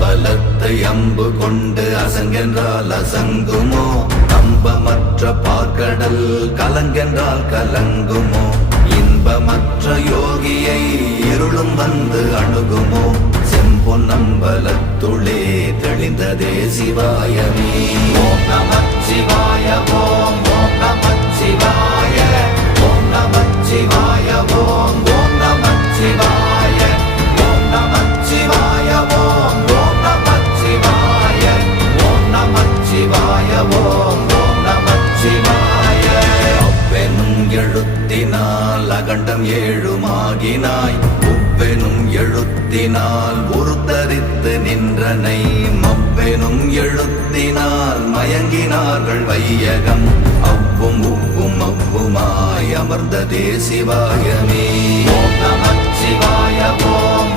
அம்பலத்தை அம்பு கொண்டு அசங்கென்றால் அசங்குமோ? நம்பமற்ற பார்க்கடல் கலங்கென்றால் கலங்குமோ? இன்பமற்ற யோகியை இருளும் வந்து அணுகுமோ? செம்பொன்னம்பலத்துளே தெளிந்ததே சிவாயமே. ஓம் நமச்சிவாய ஓம் ஓம் நமச்சிவாய ஓம் நமச்சிவாய ஓம் ஓம் நமச்சிவாய ஓம் நமச்சிவாய ஓம் ஓம் நமச்சிவாய ஓம் நமச்சிவாய ஓம் ஓம் நமச்சிவாய. அவ்வெனும் எழுத்தினால் அகண்டம் ஏழுமாகினாய், உவ்வெனும் எழுத்தினால் உருத்தரித்து நின்றனை, மவ்வெனும் எழுத்தினால் மயங்கினார்கள் வையகம். அவ்வும் உவ்வும் அவ்வுமாய் அமர்ந்ததே சிவாயமே. ஓம் நமச்சிவாய ஓம்